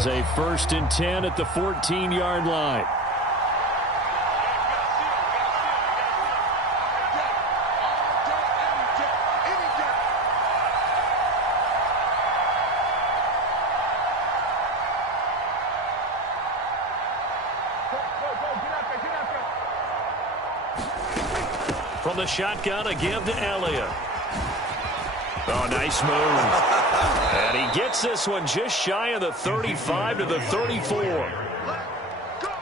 is a 1st and 10 at the 14-yard line. From the shotgun, a give to Elliott. Oh, nice move. And he gets this one just shy of the 35 to the 34.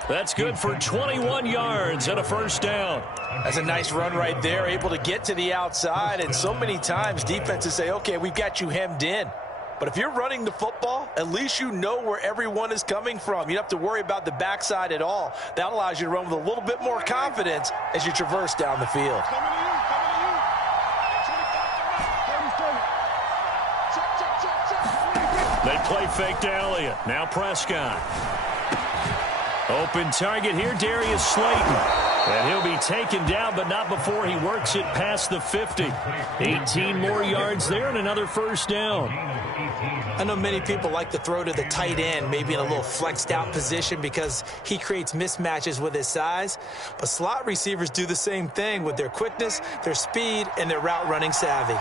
That's good for 21 yards and a 1st down. That's a nice run right there, able to get to the outside. And so many times defenses say, okay, we've got you hemmed in. But if you're running the football, at least you know where everyone is coming from. You don't have to worry about the backside at all. That allows you to run with a little bit more confidence as you traverse down the field. They play fake to Elliott. Now Prescott. Open target here, Darius Slayton. And he'll be taken down, but not before he works it past the 50. 18 more yards there and another 1st down. I know many people like to throw to the tight end, maybe in a little flexed out position because he creates mismatches with his size. But slot receivers do the same thing with their quickness, their speed, and their route running savvy.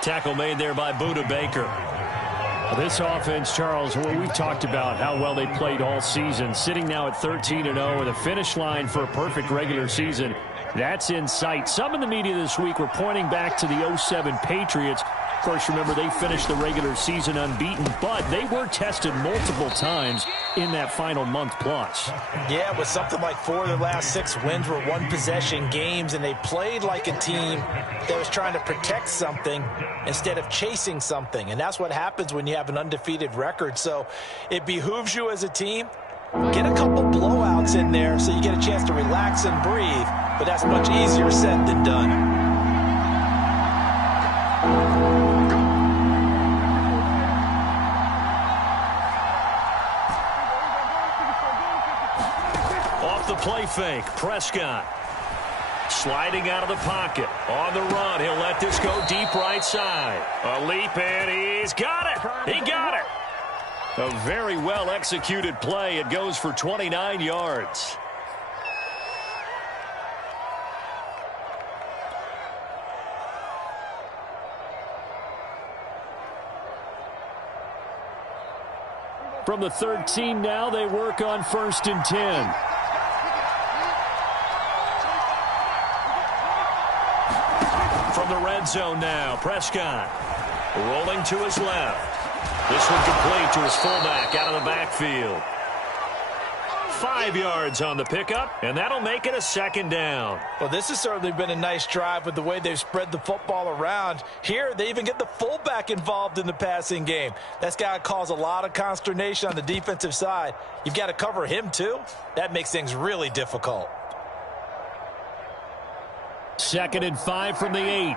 Tackle made there by Budda Baker. This offense, Charles, we've talked about how well they played all season, sitting now at 13-0 with a finish line for a perfect regular season. That's in sight. Some in the media this week were pointing back to the 07 Patriots. Of course, remember, they finished the regular season unbeaten, but they were tested multiple times in that final month plus. Yeah, with something like 4 of their last 6 wins were one-possession games, and they played like a team that was trying to protect something instead of chasing something. And that's what happens when you have an undefeated record. So it behooves you as a team, get a couple blowouts in there so you get a chance to relax and breathe, but that's much easier said than done. Off the play fake, Prescott. Sliding out of the pocket. On the run, he'll let this go deep right side. A leap, and he's got it. He got it. A very well executed play. It goes for 29 yards. From the 13 now, they work on 1st and 10. From the red zone now, Prescott rolling to his left. This one complete to his fullback out of the backfield. 5 yards on the pickup, and that'll make it a 2nd down. Well, this has certainly been a nice drive with the way they've spread the football around. Here, they even get the fullback involved in the passing game. That's got to cause a lot of consternation on the defensive side. You've got to cover him, too. That makes things really difficult. 2nd and 5 from the 8.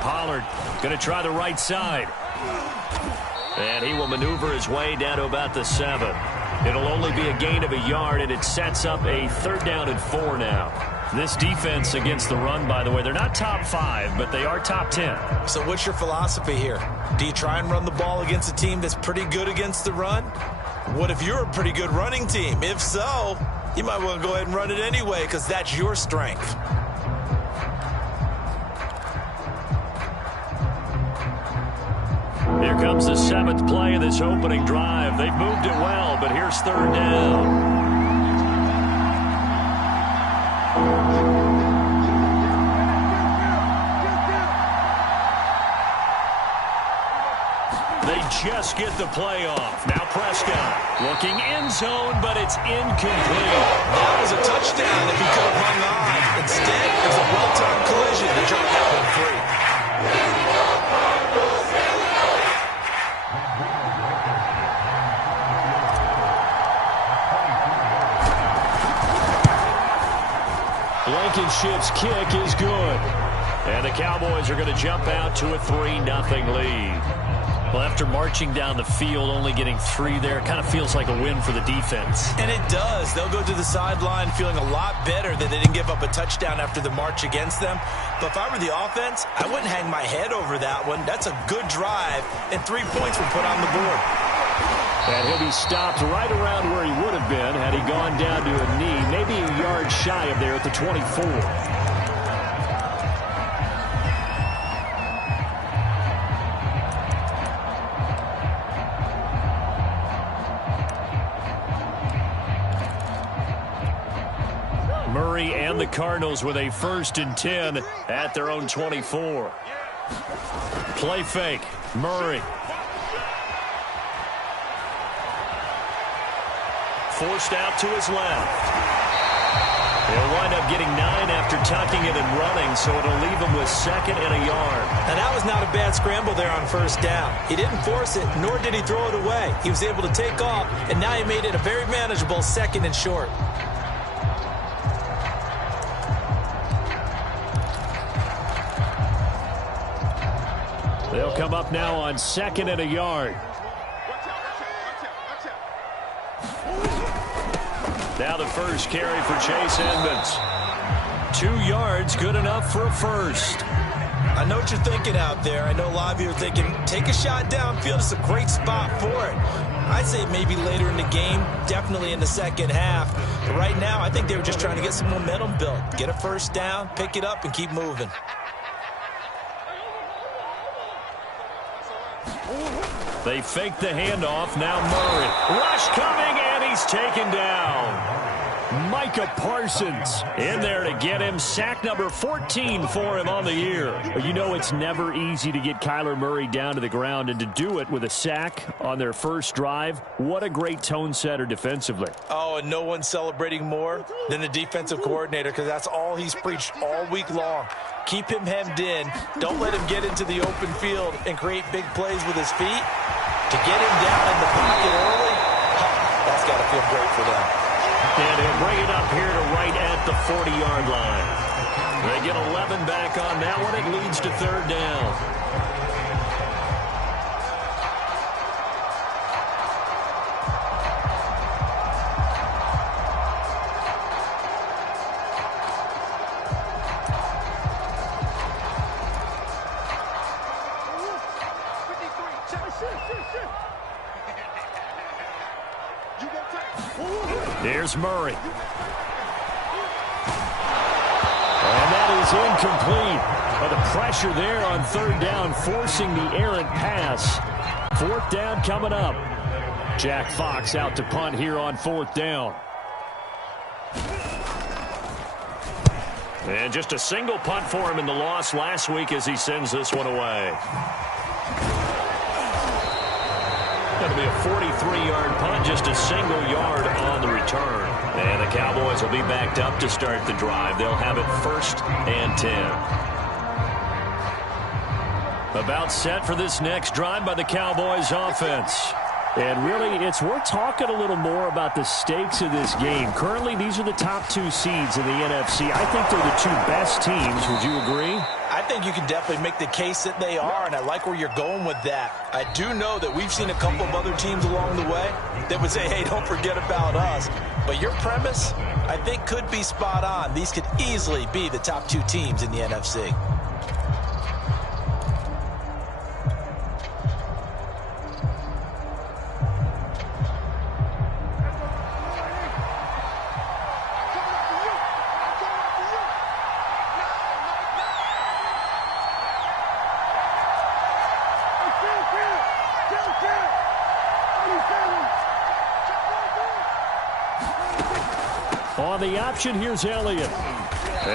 Pollard going to try the right side. And he will maneuver his way down to about the 7. It'll only be a gain of a yard, and it sets up a 3rd down and 4 now. This defense against the run, by the way, they're not top 5, but they are top 10. So what's your philosophy here? Do you try and run the ball against a team that's pretty good against the run? What if you're a pretty good running team? If so, you might want to go ahead and run it anyway because that's your strength. Here comes the 7th play of this opening drive. They've moved it well, but here's 3rd down. They just get the play off. Now Prescott looking end zone, but it's incomplete. That was a touchdown if he could have hung on. Instead, it was a well-timed collision to drop that one free. kick is good. And the Cowboys are going to jump out to a 3-0 lead. Well, after marching down the field, only getting 3 there, it kind of feels like a win for the defense. And it does. They'll go to the sideline feeling a lot better that they didn't give up a touchdown after the march against them. But if I were the offense, I wouldn't hang my head over that one. That's a good drive, and 3 points were put on the board. And he'll be stopped right around where he would have been had he gone down to a knee, maybe a yard shy of there at the 24. Murray and the Cardinals with a 1st and 10 at their own 24. Play fake. Murray. Forced out to his left. He'll wind up getting 9 after tucking it and running, so it'll leave him with 2nd and a yard. And that was not a bad scramble there on 1st down. He didn't force it, nor did he throw it away. He was able to take off, and now he made it a very manageable 2nd and short. They'll come up now on 2nd and a yard. Now the first carry for Chase Edmonds. 2 yards, good enough for a 1st. I know what you're thinking out there. I know a lot of you are thinking, take a shot downfield. It's a great spot for it. I'd say maybe later in the game, definitely in the 2nd half. But right now, I think they were just trying to get some momentum built. Get a 1st down, pick it up, and keep moving. They fake the handoff. Now Murray. Rush coming, and he's taken down. Micah Parsons in there to get him. Sack number 14 for him on the year. You know it's never easy to get Kyler Murray down to the ground, and to do it with a sack on their first drive, what a great tone setter defensively. Oh, and no one's celebrating more than the defensive coordinator, because that's all he's preached all week long. Keep him hemmed in. Don't let him get into the open field and create big plays with his feet. To get him down in the pocket early, that's got to feel great for them. And he'll bring it up here to right at the 40-yard line. They get 11 back on that one. It leads to 3rd down. Here's Murray. And that is incomplete. But the pressure there on 3rd down, forcing the errant pass. 4th down coming up. Jack Fox out to punt here on 4th down. And just a single punt for him in the loss last week as he sends this one away. Going to be a 43-yard punt, just a single yard on the return. And the Cowboys will be backed up to start the drive. They'll have it 1st and 10. About set for this next drive by the Cowboys offense. And really, we're talking a little more about the stakes of this game. Currently, these are the top 2 seeds in the NFC. I think they're the 2 best teams. Would you agree? I think you can definitely make the case that they are, and I like where you're going with that. I do know that we've seen a couple of other teams along the way that would say, hey, don't forget about us. But your premise, I think, could be spot on. These could easily be the top 2 teams in the NFC. On the option, here's Elliott.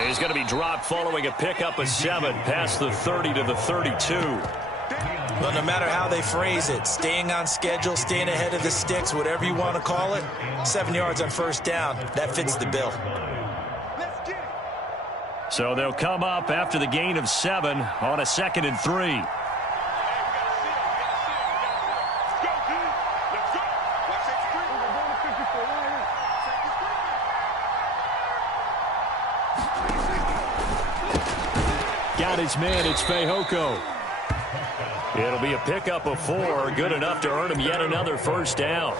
He's going to be dropped following a pickup of 7 past the 30 to the 32. Well, no matter how they phrase it, staying on schedule, staying ahead of the sticks, whatever you want to call it, 7 yards on 1st down, that fits the bill. So they'll come up after the gain of 7 on a 2nd and 3. got his man. It's Fehoko. It'll be a pickup of 4, good enough to earn him yet another first down.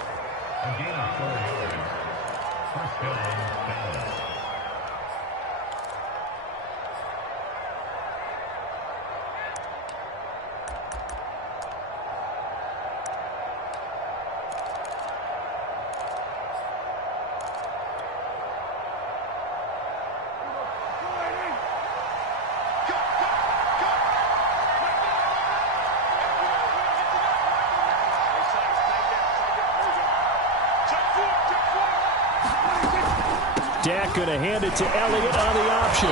Dak going to hand it to Elliott on the option.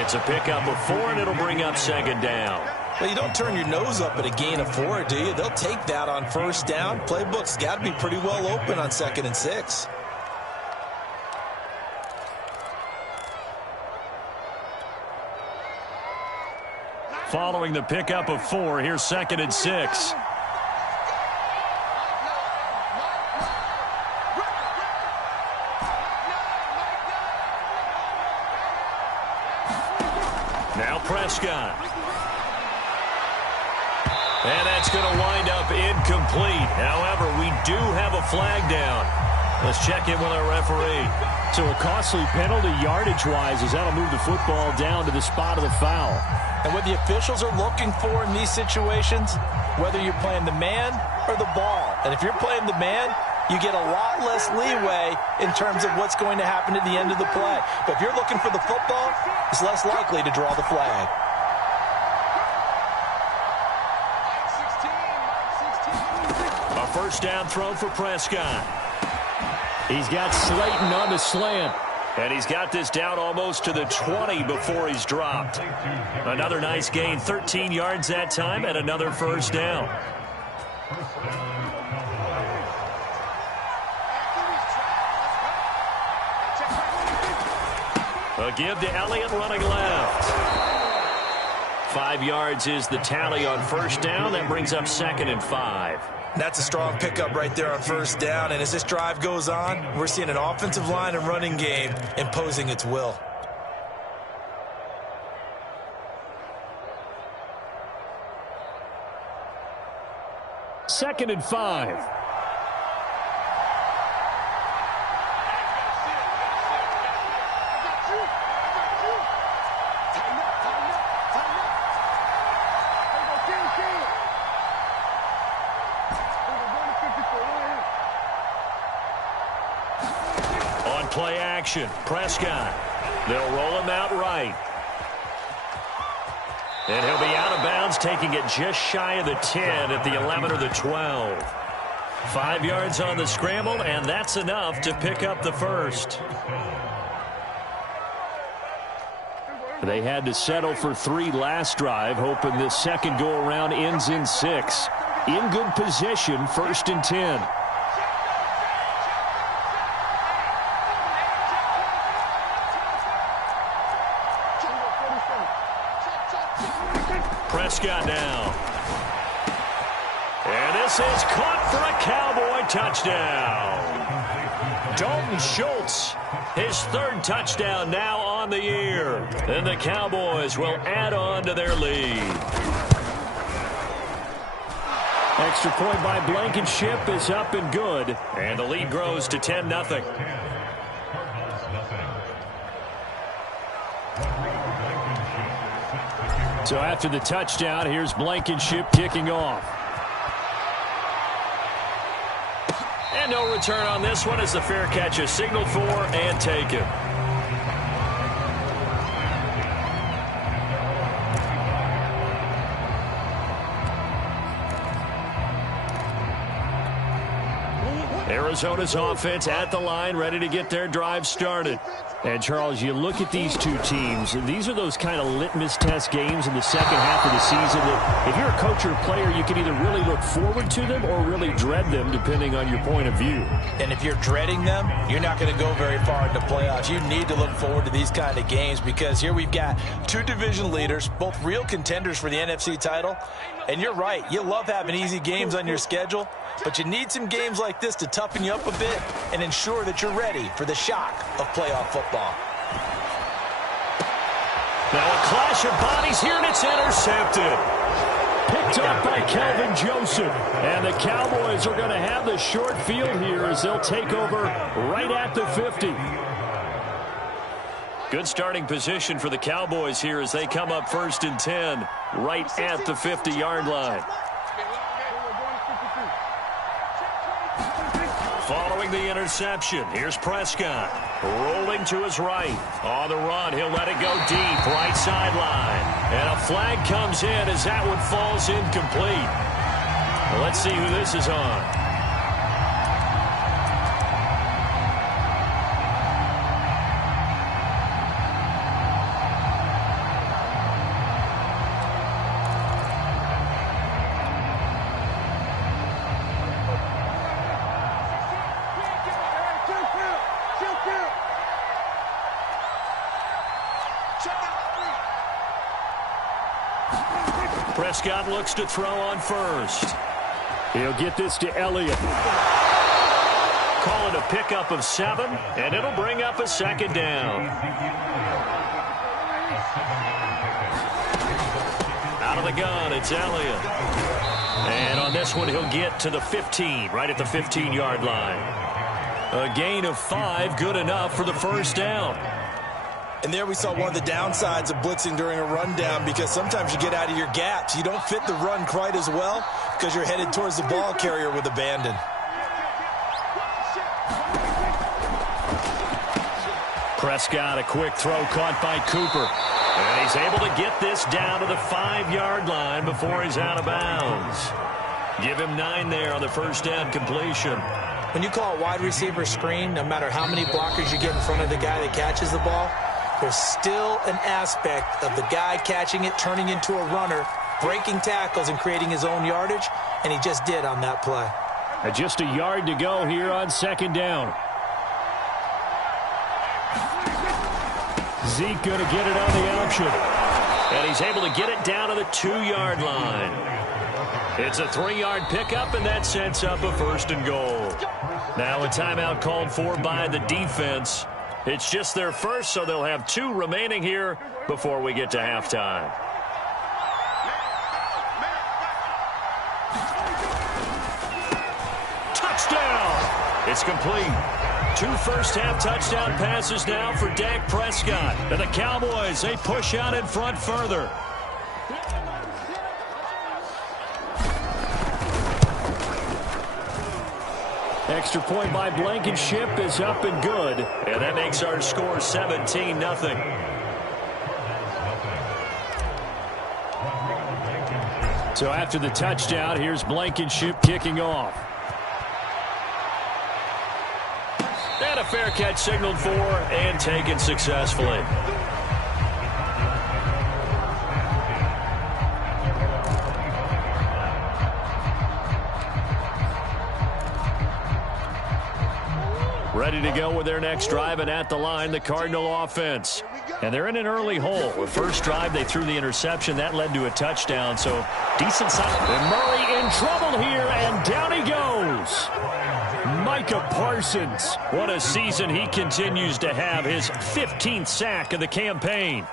It's a pickup of 4, and it'll bring up second down. Well, you don't turn your nose up at a gain of 4, do you? They'll take that on first down. Playbook's got to be pretty well open on 2nd and 6. Following the pickup of 4, here's 2nd and 6. Now Prescott. And that's going to wind up incomplete. However, we do have a flag down. Let's check in with our referee. So a costly penalty yardage-wise, as that'll move the football down to the spot of the foul. And what the officials are looking for in these situations, whether you're playing the man or the ball. And if you're playing the man, you get a lot less leeway in terms of what's going to happen at the end of the play. But if you're looking for the football, it's less likely to draw the flag. A first down throw for Prescott. He's got Slayton on the slant. And he's got this down almost to the 20 before he's dropped. Another nice gain, 13 yards that time, and another first down. A give to Elliott running left. 5 yards is the tally on first down. That brings up 2nd and 5. That's a strong pickup right there on first down. And as this drive goes on, we're seeing an offensive line and running game imposing its will. Second and 5. Play action. Prescott. They'll roll him out right. And he'll be out of bounds, taking it just shy of the 10 at the 11 or the 12. 5 yards on the scramble, and that's enough to pick up the first. They had to settle for 3 last drive, hoping this second go-around ends in 6. In good position, 1st and 10. Prescott now. And this is caught for a Cowboy touchdown. Dalton Schultz, his 3rd touchdown now on the year. And the Cowboys will add on to their lead. Extra point by Blankenship is up and good. And the lead grows to 10-0. So after the touchdown, here's Blankenship kicking off. And no return on this one as the fair catch is signaled for and taken. Arizona's offense at the line, ready to get their drive started. And, Charles, you look at these two teams, and these are those kind of litmus test games in the second half of the season that if you're a coach or a player, you can either really look forward to them or really dread them, depending on your point of view. And if you're dreading them, you're not going to go very far in the playoffs. You need to look forward to these kind of games because here we've got 2 division leaders, both real contenders for the NFC title. And you're right, you love having easy games on your schedule, but you need some games like this to toughen you up a bit and ensure that you're ready for the shock of playoff football. Now a clash of bodies here, and it's intercepted. Picked up by Kelvin Joseph. And the Cowboys are going to have the short field here as they'll take over right at the 50. Good starting position for the Cowboys here as they come up 1st and 10 right at the 50-yard line. Following the interception, here's Prescott. Rolling to his right. On the run, he'll let it go deep, right sideline. And a flag comes in as that one falls incomplete. Well, let's see who this is on. Prescott looks to throw on first. He'll get this to Elliott. Call it a pickup of 7, and it'll bring up a 2nd down. Out of the gun, it's Elliott. And on this one, he'll get to the 15, right at the 15-yard line. A gain of 5, good enough for the 1st down. And there we saw one of the downsides of blitzing during a rundown, because sometimes you get out of your gaps. You don't fit the run quite as well because you're headed towards the ball carrier with abandon. Prescott, a quick throw caught by Cooper. And he's able to get this down to the 5-yard line before he's out of bounds. Give him 9 there on the 1st down completion. When you call a wide receiver screen, no matter how many blockers you get in front of the guy that catches the ball, there's still an aspect of the guy catching it, turning into a runner, breaking tackles and creating his own yardage, and he just did on that play. Just a yard to go here on 2nd down. Zeke going to get it on the option. And he's able to get it down to the 2-yard line. It's a 3-yard pickup, and that sets up a 1st and goal. Now a timeout called for by the defense. It's just their first, so they'll have 2 remaining here before we get to halftime. Touchdown! It's complete. 2 first-half touchdown passes now for Dak Prescott. And the Cowboys, they push out in front further. Extra point by Blankenship is up and good. And that makes our score 17-0. So after the touchdown, here's Blankenship kicking off. And a fair catch signaled for and taken successfully. Ready to go with their next drive, and at the line, the Cardinal offense. And they're in an early hole. The first drive, they threw the interception. That led to a touchdown, so decent size. And Murray in trouble here, and down he goes. Micah Parsons. What a season he continues to have. His 15th sack of the campaign.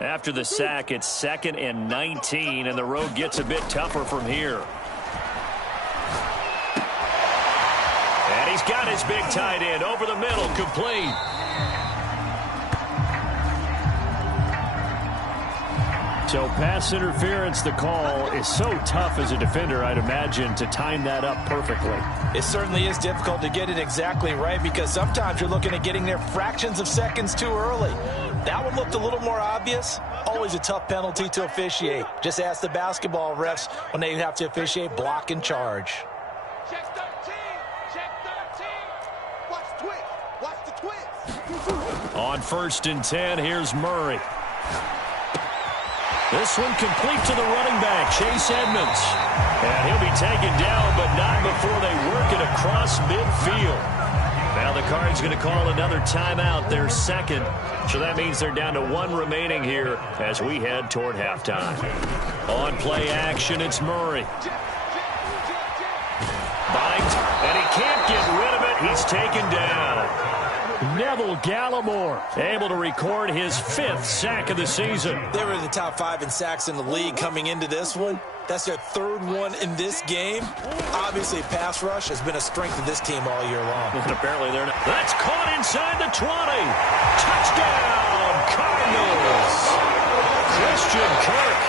After the sack, it's 2nd and 19, and the road gets a bit tougher from here. And he's got his big tight end over the middle, complete. So pass interference, the call, is so tough as a defender, I'd imagine, to time that up perfectly. It certainly is difficult to get it exactly right, because sometimes you're looking at getting there fractions of seconds too early. That one looked a little more obvious. Always a tough penalty to officiate. Just ask the basketball refs when they have to officiate block and charge. Check 13. Check 13. Watch the twist. Watch the twist. On 1st and 10, here's Murray. This one complete to the running back, Chase Edmonds. And he'll be taken down, but not before they work it across midfield. Now the Cards going to call another timeout, their 2nd. So that means they're down to 1 remaining here as we head toward halftime. On play action, it's Murray. Bind, and he can't get rid of it. He's taken down. Neville Gallimore able to record his 5th sack of the season. They were in the top 5 in sacks in the league coming into this one. That's their 3rd one in this game. Obviously, pass rush has been a strength of this team all year long. And apparently they're not. That's caught inside the 20. Touchdown, Cardinals. Christian Kirk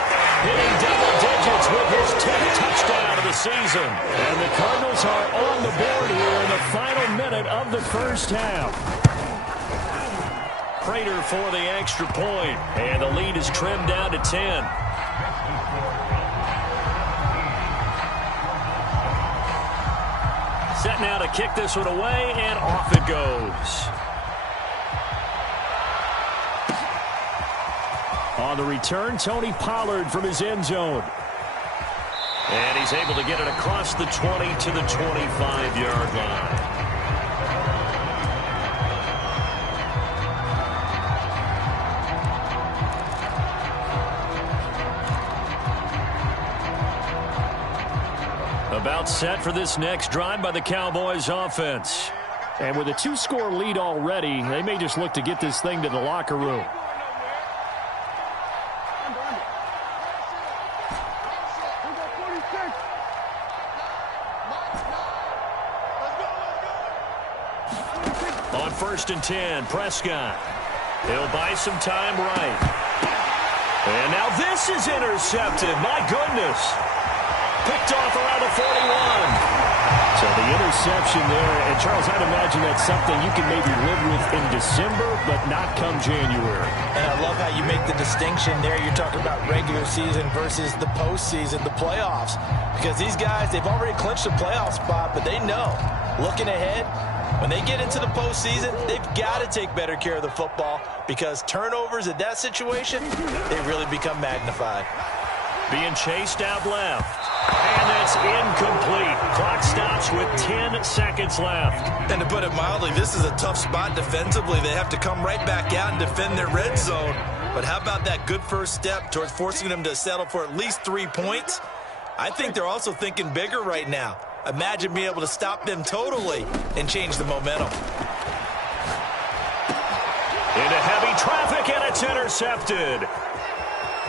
hitting double digits with his 10th touchdown of the season. And the Cardinals are on the board here in the final minute of the first half. Prater for the extra point. And the lead is trimmed down to 10. Set now to kick this one away, and off it goes. On the return, Tony Pollard from his end zone. And he's able to get it across the 20 to the 25-yard line. About set for this next drive by the Cowboys offense. And with a 2-score lead already, they may just look to get this thing to the locker room. On 1st and 10, Prescott. He'll buy some time right. And now this is intercepted. My goodness. Picked off around the 41. So the interception there, and Charles, I'd imagine that's something you can maybe live with in December, but not come January. And I love how you make the distinction there. You're talking about regular season versus the postseason, the playoffs. Because these guys, they've already clinched a playoff spot, but they know, looking ahead, when they get into the postseason, they've got to take better care of the football because turnovers in that situation, they really become magnified. Being chased out left. And that's incomplete. Clock stops with 10 seconds left. And to put it mildly, this is a tough spot defensively. They have to come right back out and defend their red zone. But how about that good first step towards forcing them to settle for at least 3 points? I think they're also thinking bigger right now. Imagine being able to stop them totally and change the momentum. Into heavy traffic, and it's intercepted.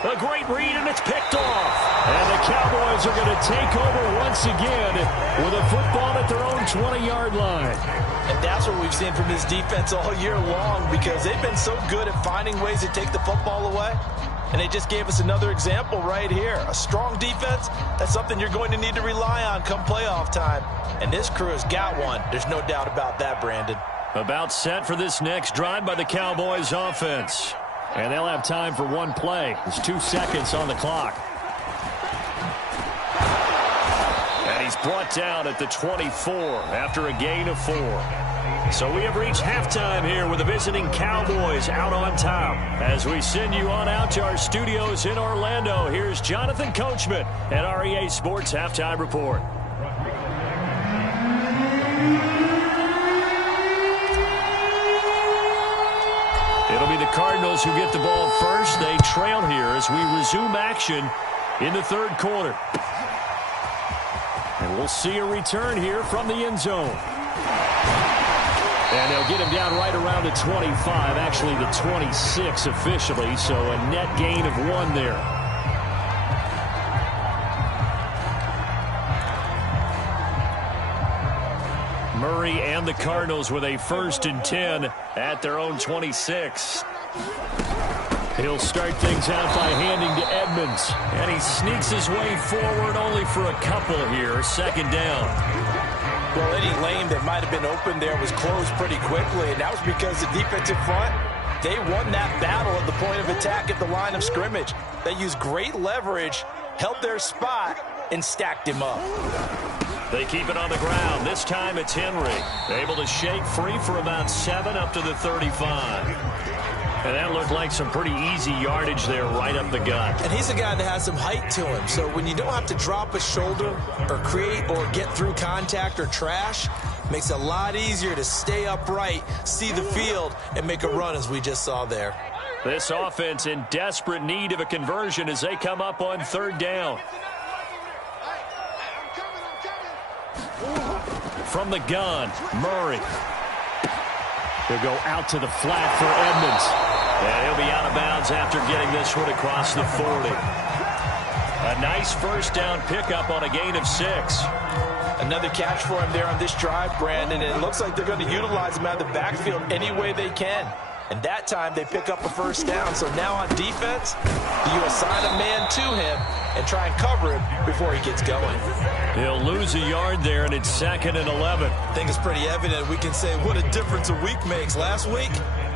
A great read, and it's picked off. And the Cowboys are going to take over once again with a football at their own 20-yard line. And that's what we've seen from this defense all year long because they've been so good at finding ways to take the football away. And they just gave us another example right here. A strong defense, that's something you're going to need to rely on come playoff time. And this crew has got one. There's no doubt about that, Brandon. About set for this next drive by the Cowboys offense. And they'll have time for one play. There's 2 seconds on the clock. And he's brought down at the 24 after a gain of 4. So we have reached halftime here with the visiting Cowboys out on top. As we send you on out to our studios in Orlando, here's Jonathan Coachman at REA Sports Halftime Report. It'll be the Cardinals who get the ball first. They trail here as we resume action in the 3rd quarter. And we'll see a return here from the end zone. And they'll get him down right around the 25, actually the 26 officially, so a net gain of 1 there. Murray and the Cardinals with a 1st and 10 at their own 26. He'll start things out by handing to Edmonds. And he sneaks his way forward only for a couple here. 2nd down. Well, any lane that might have been open there was closed pretty quickly, and that was because the defensive front, they won that battle at the point of attack at the line of scrimmage. They used great leverage, held their spot, and stacked him up. They keep it on the ground. This time it's Henry. Able to shake free for about 7 up to the 35. And that looked like some pretty easy yardage there right up the gut. And he's a guy that has some height to him. So when you don't have to drop a shoulder or create or get through contact or trash, makes it a lot easier to stay upright, see the field, and make a run as we just saw there. This offense in desperate need of a conversion as they come up on 3rd down. From the gun, Murray. He'll go out to the flat for Edmonds. And he'll be out of bounds after getting this one across the 40. A nice first down pickup on a gain of 6. Another catch for him there on this drive, Brandon, and it looks like they're going to utilize him out of the backfield any way they can. And that time they pick up a first down. So now on defense, you assign a man to him and try and cover him before he gets going. He'll lose a yard there, and it's 2nd and 11. I think it's pretty evident. We can say what a difference a week makes. Last week,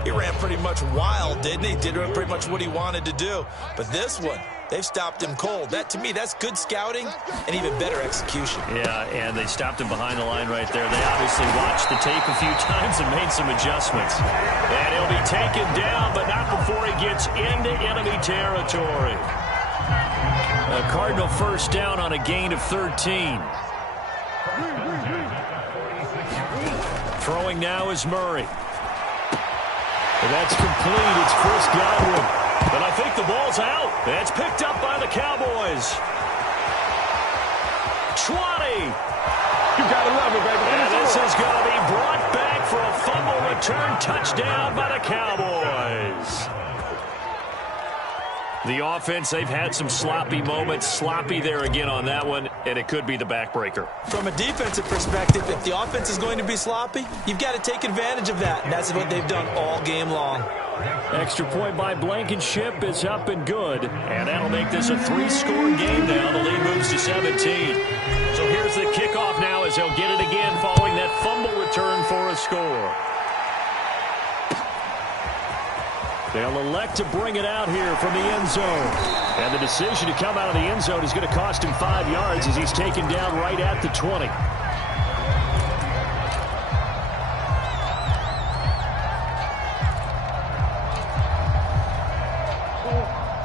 he ran pretty much wild, didn't he? Did pretty much what he wanted to do. But this one, they've stopped him cold. That, to me, that's good scouting and even better execution. Yeah, and they stopped him behind the line right there. They obviously watched the tape a few times and made some adjustments. And he'll be taken down, but not before he gets into enemy territory. A Cardinal first down on a gain of 13. Throwing now is Murray. And that's complete. It's Chris Godwin. And I think the ball's out. It's picked up by the Cowboys. 20. You gotta love it, baby. And this is going to be brought back for a fumble return touchdown by the Cowboys. The offense, they've had some sloppy moments. Sloppy there again on that one, and it could be the backbreaker. From a defensive perspective, if the offense is going to be sloppy, you've got to take advantage of that, and that's what they've done all game long. Extra point by Blankenship is up and good, and that'll make this a 3-score game now. The lead moves to 17. So here's the kickoff now as they'll get it again following that fumble return for a score. They'll elect to bring it out here from the end zone. And the decision to come out of the end zone is going to cost him 5 yards as he's taken down right at the 20.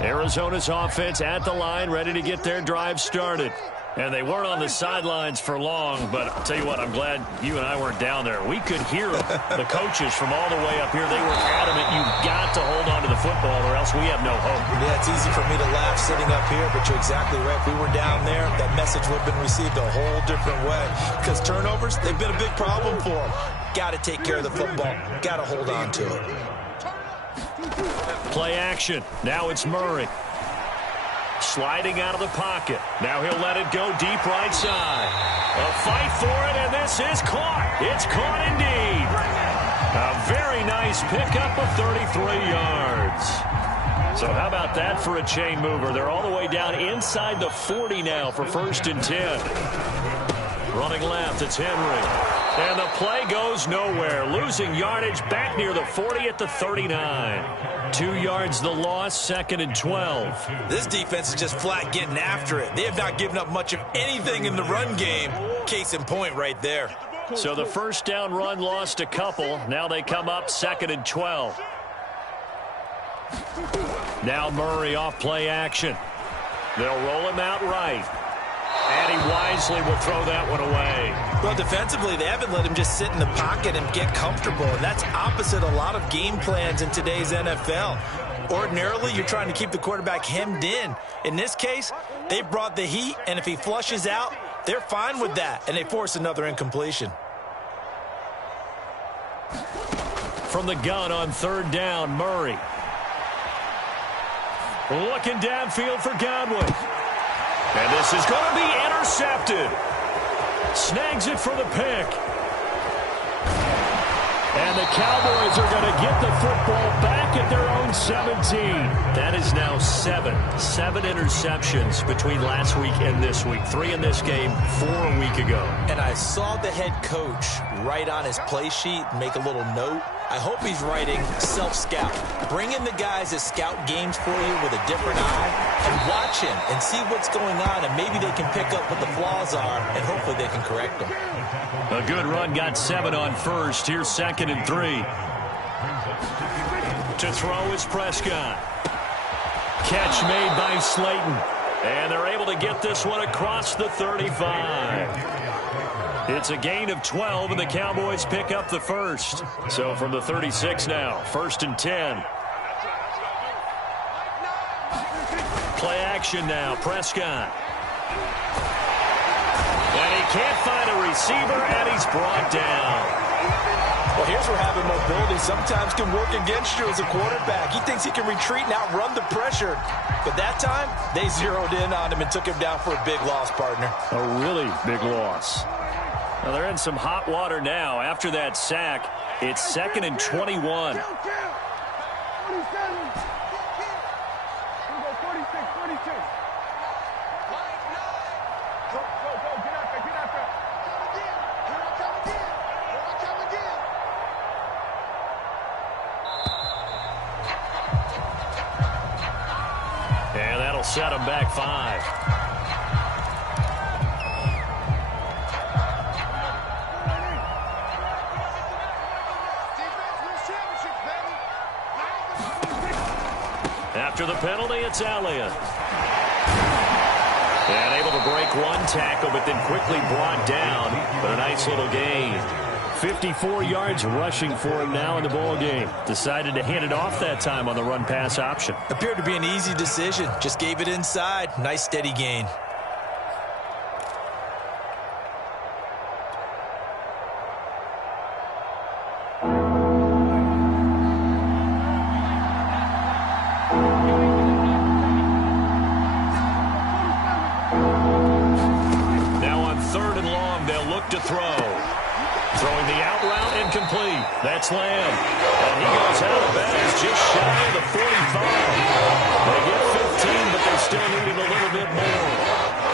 Arizona's offense at the line, ready to get their drive started. And they weren't on the sidelines for long, but I'll tell you what, I'm glad you and I weren't down there. We could hear the coaches from all the way up here. They were adamant, you've got to hold on to the football or else we have no hope. Yeah, it's easy for me to laugh sitting up here, but you're exactly right. If we were down there, that message would have been received a whole different way. Because turnovers, they've been a big problem for them. Got to take care of the football. Got to hold on to it. Play action. Now it's Murray. Sliding out of the pocket. Now he'll let it go deep right side. A fight for it, and this is caught. It's caught indeed. A very nice pickup of 33 yards. So how about that for a chain mover? They're all the way down inside the 40 now for 1st and 10. Running left, it's Henry. And the play goes nowhere. Losing yardage back near the 40 at the 39. 2 yards the loss, 2nd and 12. This defense is just flat getting after it. They have not given up much of anything in the run game. Case in point right there. So the first down run lost a couple. Now they come up 2nd and 12. Now Murray off play action. They'll roll him out right. And he wisely will throw that one away. Well, defensively, they haven't let him just sit in the pocket and get comfortable. And that's opposite a lot of game plans in today's NFL. Ordinarily, you're trying to keep the quarterback hemmed in. In this case, they brought the heat, and if he flushes out, they're fine with that, and they force another incompletion. From the gun on 3rd down, Murray. Looking downfield for Godwin. And this is going to be intercepted. Snags it for the pick. And the Cowboys are going to get the football back at their own 17. That is now 7 interceptions between last week and this week. 3 in this game, 4 a week ago. And I saw the head coach write on his play sheet, make a little note. I hope he's writing self-scout. Bring in the guys that scout games for you with a different eye and watch him and see what's going on, and maybe they can pick up what the flaws are, and hopefully they can correct them. A good run, got 7 on first. Here's 2nd and 3. To throw is Prescott. Catch made by Slayton. And they're able to get this one across the 35. It's a gain of 12, and the Cowboys pick up the first. So from the 36 now, 1st and 10. Play action now, Prescott. And he can't find a receiver, and he's brought down. Well, here's where having mobility sometimes can work against you as a quarterback. He thinks he can retreat and outrun the pressure. But that time, they zeroed in on him and took him down for a big loss, partner. A really big loss. Well, they're in some hot water now. After that sack, it's 2nd and 21. And that'll set them back 5. After the penalty, it's Elliott. And able to break one tackle, but then quickly brought down. But a nice little gain. 54 yards rushing for him now in the ball game. Decided to hand it off that time on the run-pass option. Appeared to be an easy decision. Just gave it inside. Nice steady gain. Now on 3rd and long, they'll look to throw. Throwing the out route incomplete. That's Lamb. And he goes out of bounds just shy of the 45. They get 15, but they still need it a little bit more.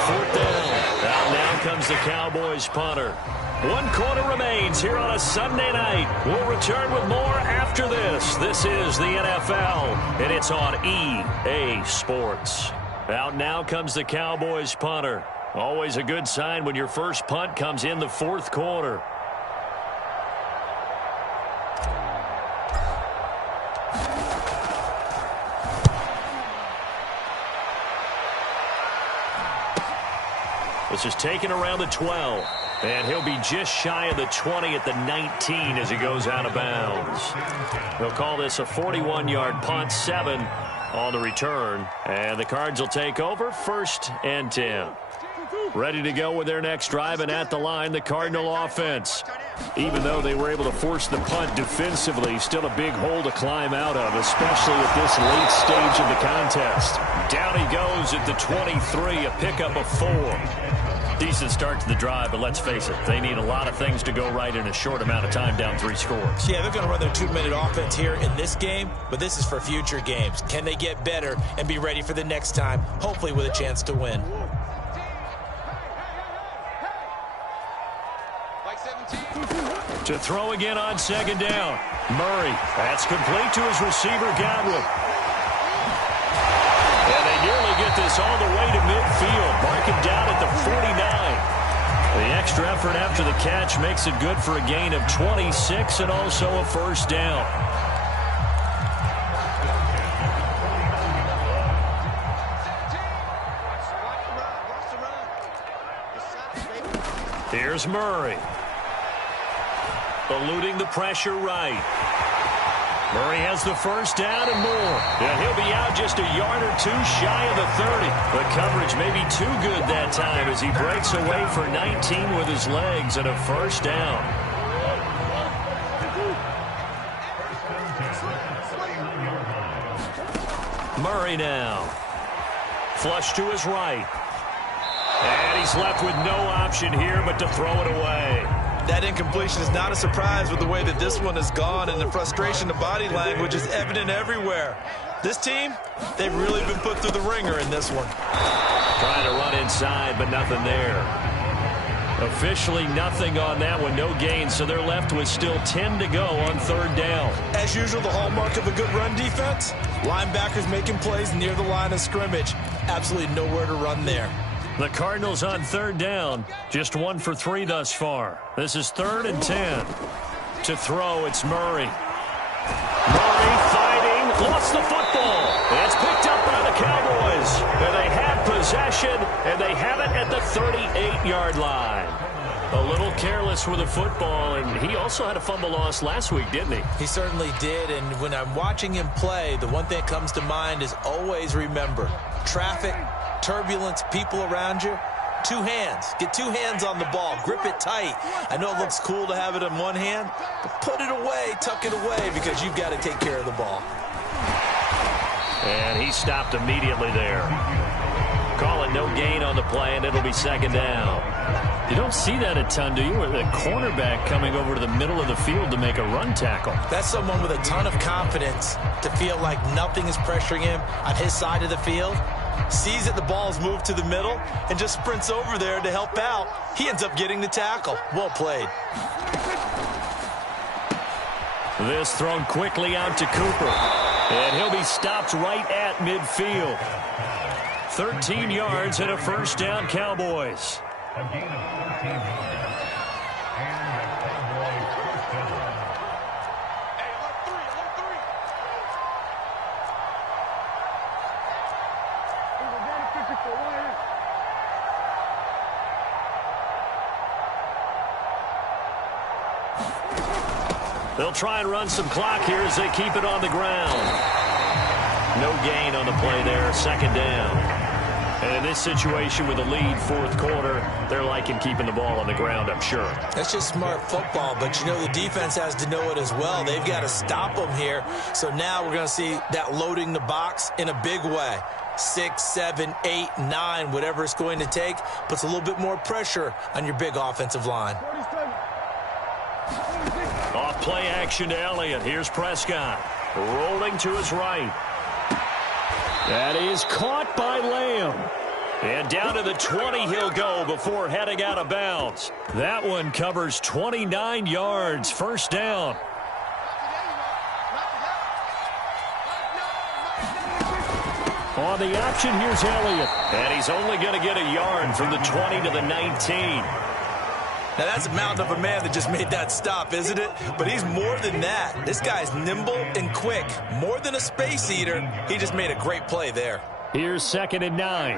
4th down. Out now comes the Cowboys punter. 1 quarter remains here on a Sunday night. We'll return with more after this. This is the NFL, and it's on EA Sports. Out now comes the Cowboys punter. Always a good sign when your first punt comes in the 4th quarter. This is taken around the 12. And he'll be just shy of the 20 at the 19 as he goes out of bounds. They'll call this a 41-yard punt, 7 on the return. And the Cards will take over 1st and 10. Ready to go with their next drive, and at the line, the Cardinal offense. Even though they were able to force the punt defensively, still a big hole to climb out of, especially at this late stage of the contest. Down he goes at the 23, a pickup of 4. Decent start to the drive, but let's face it, they need a lot of things to go right in a short amount of time, down 3 scores. Yeah, they're going to run their 2-minute offense here in this game, but this is for future games. Can they get better and be ready for the next time, hopefully with a chance to win? To throw again on 2nd down. Murray, that's complete to his receiver, Godwin. And they nearly get this all the way to midfield. Mark him down at the 49. The extra effort after the catch makes it good for a gain of 26 and also a 1st down. Here's Murray. Eluding the pressure right. Murray has the 1st down and more. And he'll be out just a yard or 2 shy of the 30. The coverage may be too good that time as he breaks away for 19 with his legs and a 1st down. Murray now. Flush to his right. And he's left with no option here but to throw it away. That incompletion is not a surprise with the way that this one has gone, and the frustration of body language is evident everywhere. This team, they've really been put through the ringer in this one. Trying to run inside, but nothing there. Officially nothing on that one, no gain, so they're left with still 10 to go on 3rd down. As usual, the hallmark of a good run defense, linebackers making plays near the line of scrimmage. Absolutely nowhere to run there. The Cardinals on 3rd down, just 1 for 3 thus far. This is 3rd and 10. To throw, it's Murray. Murray fighting, lost the football. It's picked up by the Cowboys. And they have possession, and they have it at the 38-yard line. A little careless with the football, and he also had a fumble loss last week, didn't he? He certainly did, and when I'm watching him play, the one thing that comes to mind is always remember, traffic, turbulence, people around you, two hands. Get two hands on the ball. Grip it tight. I know it looks cool to have it in one hand, but put it away, tuck it away, because you've got to take care of the ball. And he stopped immediately there. Call it no gain on the play, and it'll be second down. You don't see that a ton, do you? With a cornerback coming over to the middle of the field to make a run tackle. That's someone with a ton of confidence to feel like nothing is pressuring him on his side of the field. Sees that the ball's moved to the middle and just sprints over there to help out. He ends up getting the tackle. Well played. This thrown quickly out to Cooper. And he'll be stopped right at midfield. 13 yards and a first down, Cowboys. They'll try and run some clock here as they keep it on the ground. No gain on the play there, second down. And in this situation with a lead, fourth quarter, they're liking keeping the ball on the ground, I'm sure. That's just smart football, but you know the defense has to know it as well. They've got to stop them here. So now we're going to see that loading the box in a big way. 6, 7, 8, 9, whatever it's going to take, puts a little bit more pressure on your big offensive line. Off play action to Elliott. Here's Prescott. Rolling to his right. That is caught by Lamb. And down to the 20 he'll go before heading out of bounds. That one covers 29 yards. First down. On the option, here's Elliott. And he's only going to get a yard from the 20 to the 19. Now, that's a mountain of a man that just made that stop, isn't it? But he's more than that. This guy's nimble and quick. More than a space eater. He just made a great play there. Here's 2nd and 9.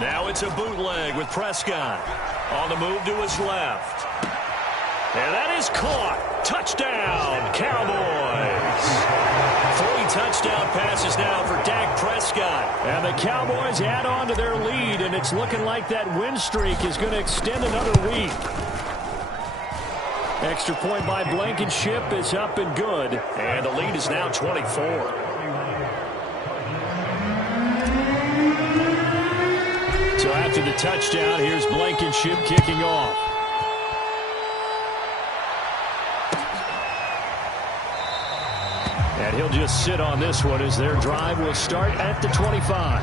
Now it's a bootleg with Prescott. On the move to his left. And that is caught. Touchdown, Cowboys. 3 touchdown passes now for Dak Prescott. And the Cowboys add on to their lead, and it's looking like that win streak is going to extend another week. Extra point by Blankenship is up and good. And the lead is now 24. So after the touchdown, here's Blankenship kicking off. And he'll just sit on this one as their drive will start at the 25.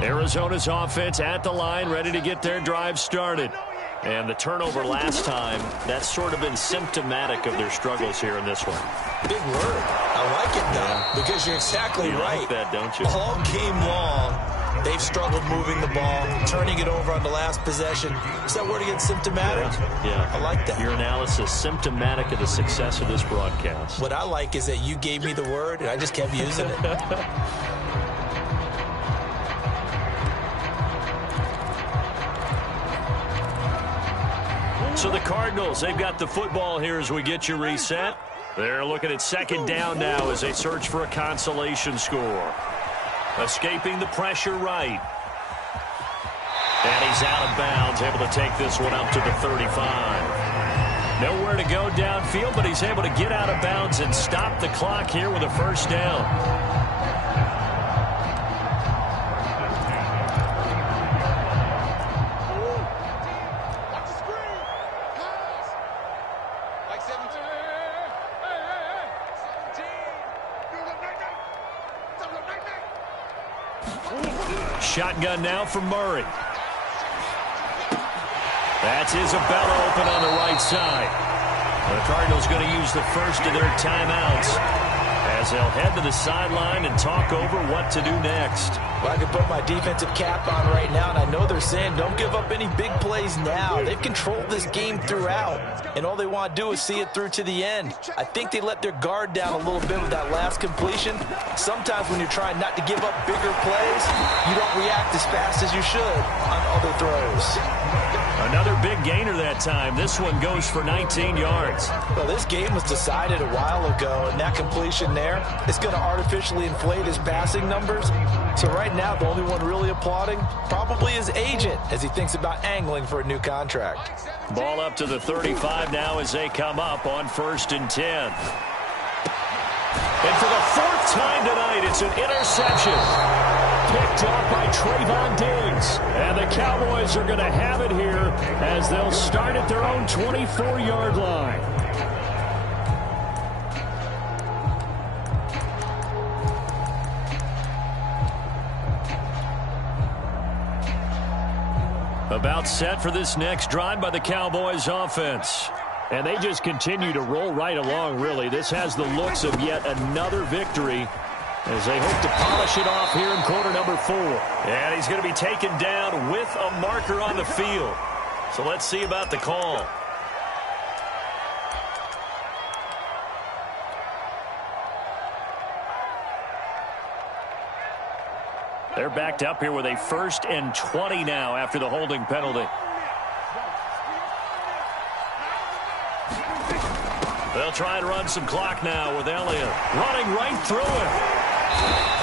Arizona's offense at the line, ready to get their drive started. And the turnover last time, that's sort of been symptomatic of their struggles here in this one. Big word. I like it, though, because you're exactly right. Like that, don't you? All game long, they've struggled moving the ball, turning it over on the last possession. Is that word again, symptomatic? Yeah. I like that. Your analysis, symptomatic of the success of this broadcast. What I like is that you gave me the word, and I just kept using it. So the Cardinals, they've got the football here as we get you reset. They're looking at second down now as they search for a consolation score. Escaping the pressure right. And he's out of bounds, able to take this one up to the 35. Nowhere to go downfield, but he's able to get out of bounds and stop the clock here with a first down. Shotgun now for Murray. That's Isabella open on the right side. The Cardinals going to use the first of their timeouts. as they'll head to the sideline and talk over what to do next. Well, I can put my defensive cap on right now, and I know they're saying don't give up any big plays now. They've controlled this game throughout, and all they want to do is see it through to the end. I think they let their guard down a little bit with that last completion. Sometimes when you're trying not to give up bigger plays, you don't react as fast as you should on other throws. Another big gainer that time. This one goes for 19 yards. Well, this game was decided a while ago, and that completion there is going to artificially inflate his passing numbers. So right now, the only one really applauding probably his agent as he thinks about angling for a new contract. Ball up to the 35 now as they come up on 1st and 10. And for the 4th time tonight, it's an interception. Picked off by Trayvon Diggs. And the Cowboys are going to have it here as they'll start at their own 24-yard line. About set for this next drive by the Cowboys offense. And they just continue to roll right along, really. This has the looks of yet another victory as they hope to polish it off here in quarter number 4. And he's going to be taken down with a marker on the field. So let's see about the call. They're backed up here with a 1st and 20 now after the holding penalty. They'll try and run some clock now with Elliott running right through it.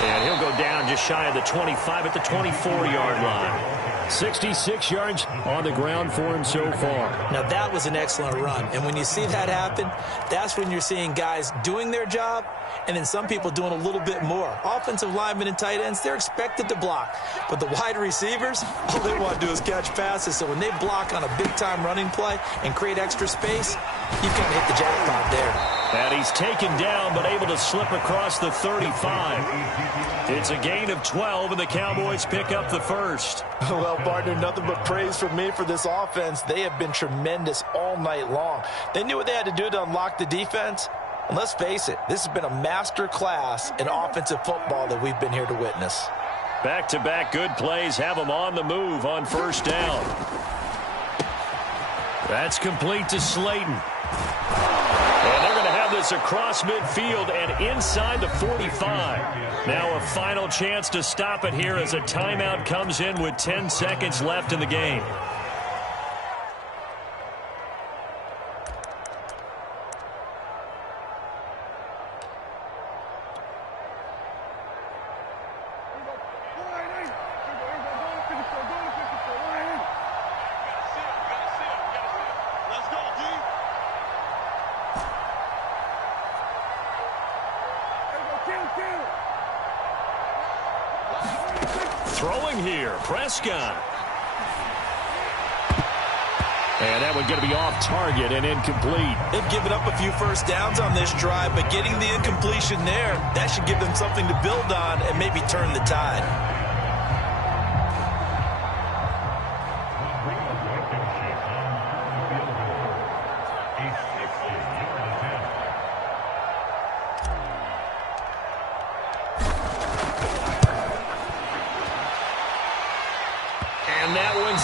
And he'll go down just shy of the 25 at the 24-yard line. 66 yards on the ground for him so far. Now, that was an excellent run. And when you see that happen, that's when you're seeing guys doing their job and then some people doing a little bit more. Offensive linemen and tight ends, they're expected to block. But the wide receivers, all they want to do is catch passes. So when they block on a big-time running play and create extra space, you kind of hit the jackpot there. And he's taken down but able to slip across the 35. It's a gain of 12, and the Cowboys pick up the 1st. Well, partner, nothing but praise from me for this offense. They have been tremendous all night long. They knew what they had to do to unlock the defense. And let's face it, this has been a master class in offensive football that we've been here to witness. Back-to-back good plays have them on the move on 1st down. That's complete to Slayton. And they're going to have this across midfield and inside the 45. Now a final chance to stop it here as a timeout comes in with 10 seconds left in the game. Throwing here, Prescott. And that one's going to be off target and incomplete. They've given up a few first downs on this drive, but getting the incompletion there, that should give them something to build on and maybe turn the tide.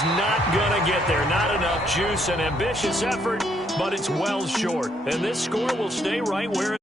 Not going to get there. Not enough juice. An ambitious effort, but it's well short. And this score will stay right where it